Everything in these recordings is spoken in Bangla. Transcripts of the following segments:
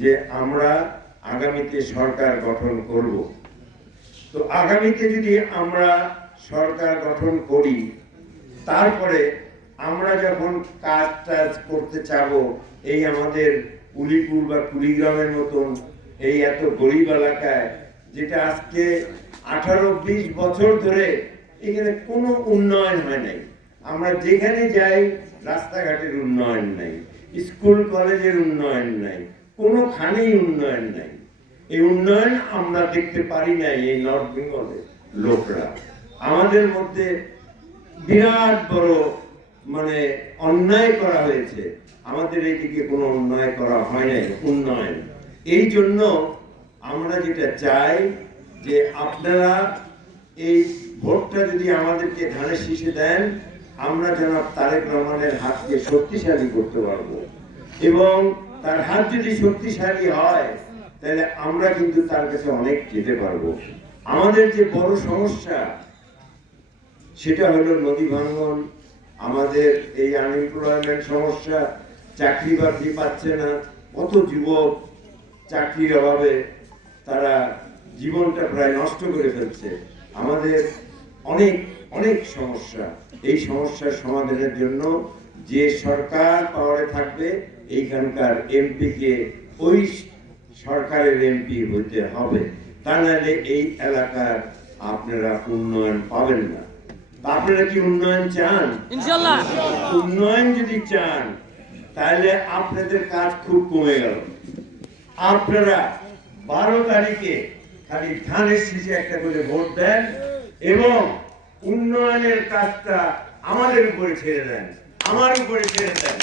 যে আমরা আগামীতে সরকার গঠন করব। তো আগামীতে যদি আমরা সরকার গঠন করি, তারপরে আমরা যখন কাজ টাজ করতে চাবো, এই আমাদের উলিপুর বা কুড়িগ্রামের মতন এই এত গরিব এলাকায়, যেটা আজকে 18-20 বছর ধরে এখানে কোনো উন্নয়ন হয় নাই। আমরা যেখানে যাই রাস্তাঘাটের উন্নয়ন নাই, স্কুল কলেজের উন্নয়ন নাই, কোনোখানেই উন্নয়ন নাই। এই উন্নয়ন আমরা দেখতে পারি নাই। এই নর্থ বেঙ্গলের লোকরা, আমাদের মধ্যে বিরাট বড় মানে অন্যায় করা হয়েছে। আমাদের এইদিকে কোনো উন্নয়ন করা হয় নাই, উন্নয়ন। এই জন্য আমরা যেটা চাই যে আপনারা এই ভোটটা যদি আমাদেরকে ধানের শীষে দেন, আমরা জনাব তারেক রহমানের হাতকে শক্তিশালী করতে পারবো, এবং তার হাত যদি শক্তিশালী হয় তাহলে আমরা কিন্তু তার কাছে অনেক যেতে পারবো। আমাদের যে বড় সমস্যা সেটা হলো নদী ভাঙ্গন, আমাদের এই আনএমপ্লয়মেন্ট সমস্যা, চাকরি বাকরি পাচ্ছে না, কত যুবক চাকরির অভাবে তারা জীবনটা প্রায় নষ্ট করে ফেলছে। আমাদের অনেক অনেক সমস্যা। এই সমস্যার সমাধানের জন্য যে সরকার পাওয়ারে থাকবে, এইখানকার এমপিকে ওই সরকারের এমপি হইতে হবে, তা নাহলে এই এলাকার আপনারা উন্নয়ন পাবেন না। আপনারা কি উন্নয়ন চান? ইনশাআল্লাহ। উন্নয়ন যদি চান তাহলে আপনাদের কাজ খুব কমে গেল। আপনারা 12 তারিখে খালি ধানের শীষে একটা করে ভোট দেন এবং উন্নয়নের কাজটা আমাদের উপরে ছেড়ে দেন, আমার উপরে ছেড়ে দেন।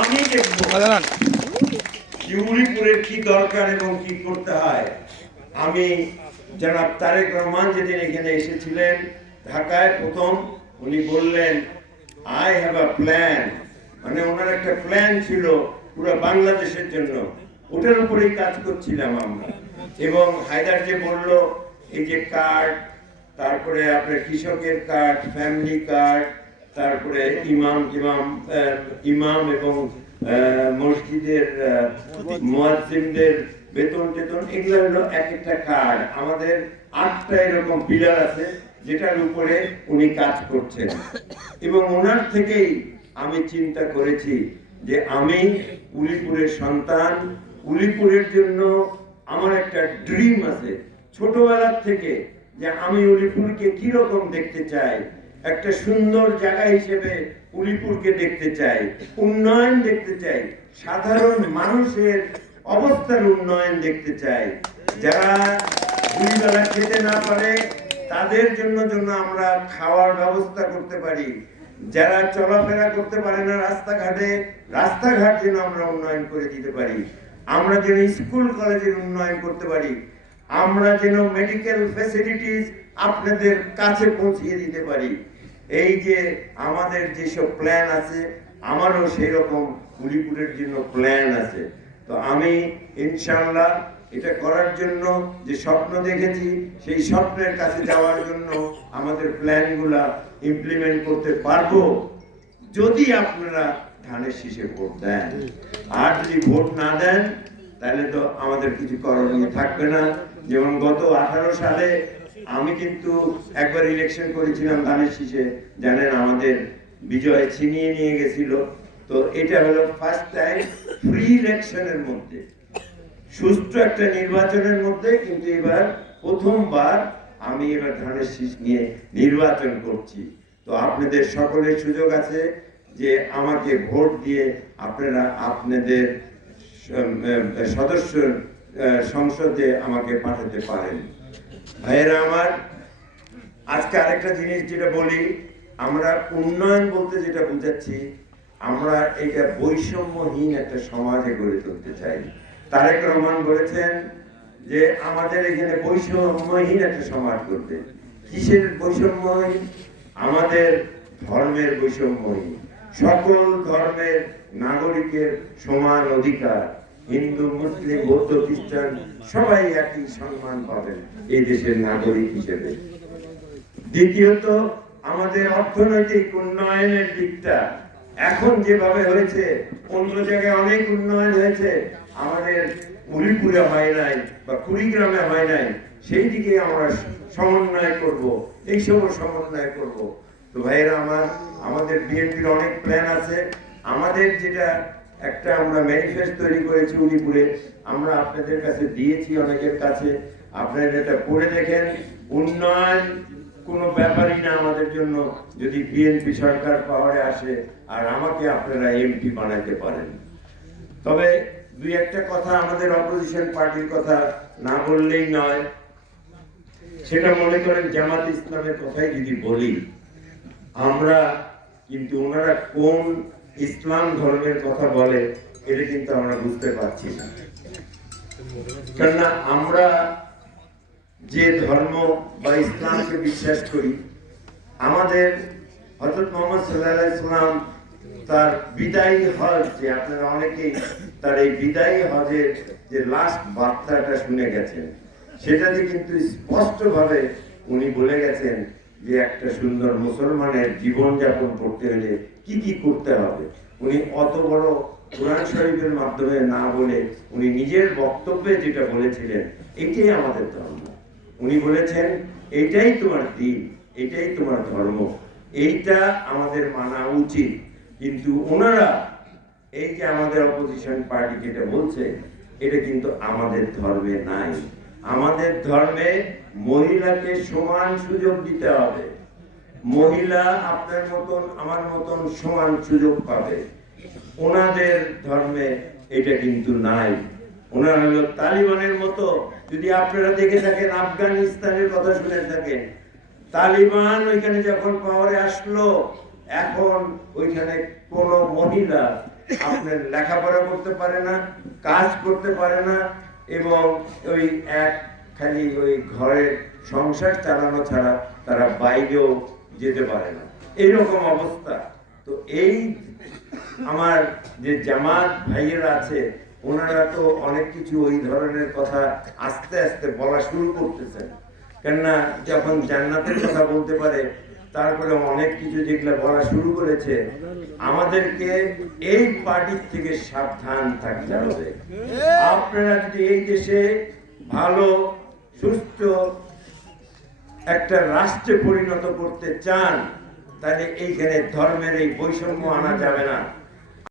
আমি দেখবো উলিপুরের কি দরকার এবং কি করতে হয়। আমি জনাব তারেক রহমান যেদিন এখানে এসেছিলেন ঢাকায় প্রথম, উনি বললেন আই হ্যাভ আ প্ল্যান, মানে ওনার একটা প্ল্যান ছিল পুরো বাংলাদেশের জন্য। ওটার উপরেই কাজ করছিলাম আমরা। এবং হায়দার যে বললো এই যে কার্ড, তারপরে আপনার কৃষকের কার্ড, ফ্যামিলি কার্ড, তারপরে ইমাম এবং মসজিদের মুয়াজ্জিনদের বেতন টেতন, এগুলো হলো এক একটা কার্ড। আমাদের 8টা এরকম পিলার আছে যেটার উপরে উনি কাজ করছেন। এবং ওনার থেকেই আমি চিন্তা করেছি যে আমি উলিপুরের সন্তান, উলিপুরের জন্য আমার একটা ড্রিম আছে ছোটবেলার থেকে, যে আমি উলিপুরকে কিরকম দেখতে চাই, একটা সুন্দর জায়গা হিসেবে উলিপুরকে দেখতে চাই, উন্নয়ন দেখতে চাই, সাধারণ মানুষের অবস্থার উন্নয়ন দেখতে চাই। যারা দুই বেলা খেতে না পারে তাদের জন্য আমরা খাওয়ার ব্যবস্থা করতে পারি। যারা চলাফেরা করতে পারে না রাস্তাঘাটে, রাস্তাঘাট যেন আমরা উন্নয়ন করে দিতে পারি। আমরা যেন স্কুল কলেজের উন্নয়ন করতে পারি। আমরা যেন মেডিকেল ফ্যাসিলিটিস আপনাদের কাছে পৌঁছিয়ে দিতে পারি। এই যে আমাদের যেসব প্ল্যান আছে, আমারও সেই রকম উলিপুরের জন্য প্ল্যান আছে। তো আমি ইনশাআল্লাহ এটা করার জন্য যে স্বপ্ন দেখেছি, সেই স্বপ্নের কাছে যাওয়ার জন্য আমাদের প্ল্যানগুলা ইমপ্লিমেন্ট করতে পারবো, যদি আপনারা ধানের শীষে ভোট দেন। আর যদি ভোট না দেন তাহলে তো আমাদের কিছু করণীয় থাকবে না। যেমন গত 18 সালে আমি কিন্তু একবার ইলেকশন করেছিলাম ধানের শীষে, জানেন আমাদের বিজয় ছিনিয়ে নিয়ে গেছিল। তো এটা হলো ফার্স্ট টাইম ফ্রি ইলেকশনের মধ্যে, সুষ্ঠু একটা নির্বাচনের মধ্যে, কিন্তু এবার প্রথমবার আমি এবার ধানের শীষ নিয়ে নির্বাচন করছি। তো আপনাদের সকলের সুযোগ আছে যে আমাকে ভোট দিয়ে আপনারা আপনাদের সদস্য সংসদে আমাকে পাঠাতে পারেন। ভাইয়েরা আমার, আজকে আরেকটা জিনিস যেটা বলি, আমরা উন্নয়ন বলতে যেটা বুঝাচ্ছি, আমরা এটা বৈষম্যহীন একটা সমাজে গড়ে তুলতে চাই। তারেক রহমান বলেছেন যে আমাদের এখানে বৈষম্যহীন একটা সমাজ করতে। কিসের বৈষম্যহীন? আমাদের ধর্মের বৈষম্যহীন, সকল ধর্মের নাগরিকের সমান অধিকার, হিন্দু মুসলিম বৌদ্ধ খ্রিস্টান সবাই একই সম্মান পাবেন এই দেশের নাগরিক হিসেবে। দ্বিতীয়ত, আমাদের অর্থনৈতিক উন্নয়নের দিকটা এখন যেভাবে হয়েছে, অন্য জায়গায় অনেক উন্নয়ন হয়েছে, আমাদের উলিপুরে হয় নাই বা কুড়িগ্রামে হয় নাই, সেই দিকে আমরা সমন্বয় করব, এই সময় সমন্বয় করব। তো ভাইয়েরা আমার, আমাদের বিএনপির অনেক প্ল্যান আছে। আমাদের যেটা একটা আমরা ম্যানিফেস্টো তৈরি করেছি উলিপুরে, আমরা আপনাদের কাছে দিয়েছি, অনেকের কাছে। আপনারা এটা পড়ে দেখেন। উন্নয়ন কোনো ব্যাপারই না আমাদের জন্য যদি বিএনপি সরকার পাওয়ারে আসে আর আমাকে আপনারা এমপি বানাতে পারেন। তবে দুই একটা কথা আমাদের অপোজিশন পার্টির কথা না বললেই নয়। সেটা মনে করেন জামাত ইসলামের কথাই যদি বলি, আমরা কিন্তু ওনারা কোন ইসলাম ধর্মের কথা বলে এটা কিন্তু আমরা বুঝতে পারছি না। কেননা আমরা যে ধর্ম বা ইসলামকে বিশ্বাস করি, আমাদের হযরত মুহাম্মদ সাল্লাল্লাহু আলাইহি ওয়াসাল্লাম তার বিদায়ী হজ, যে আপনারা অনেকেই তার এই বিদায়ী হজের যে লাস্ট বার্তাটা শুনে গেছেন, সেটাতে কিন্তু স্পষ্টভাবে উনি বলে গেছেন যে একটা সুন্দর মুসলমানের জীবনযাপন করতে হলে কি কি করতে হবে। উনি অত বড় কোরআন শরীফের মাধ্যমে না বলে উনি নিজের বক্তব্যে যেটা বলেছিলেন, এটাই আমাদের ধর্ম। উনি বলেছেন এটাই তোমার দিন, এটাই তোমার ধর্ম, এইটা আমাদের মানা উচিত। কিন্তু ওনারা এই যে আমাদের অপোজিশন পার্টি যেটা বলছে, এটা কিন্তু আমাদের ধর্মে নাই। আমাদের ধর্মে মহিলাকে সমান সুযোগ দিতে হবে। মহিলা আপনার মতন আমার মতন সমান সুযোগ পাবে। ওনাদের ধর্মে এটা কিন্তু নাই। ওনারা হলো তালিবানের মতো। যদি আপনারা দেখে থাকেন, আফগানিস্তানের কথা শুনে থাকেন, তালিবান ওইখানে যখন পাওয়ারে আসলো, এখন ওইখানে কোনো মহিলা আপনার লেখাপড়া করতে পারে না, কাজ করতে পারে না, এবং ওই এক খালি ওই ঘরের সংসার চালানো ছাড়া তারা বাইরেও যেতে পারে না, এইরকম অবস্থা। তো এই আমার যে জামাত ভাইয়েরা আছে, ওনারা তো অনেক কিছু ওই ধরনের কথা আস্তে আস্তে বলা শুরু করতেছেন। কেননা যখন জান্নাতের কথা বলতে পারে, তারপরে অনেক কিছু যেগুলো বলা শুরু করেছে, আমাদেরকে এই পার্টির থেকে সাবধান থাকতে হবে। আপনারা যদি এই দেশে ভালো সুস্থ একটা রাষ্ট্রে পরিণত করতে চান, তাহলে এইখানে ধর্মের এই বৈষম্য আনা যাবে না।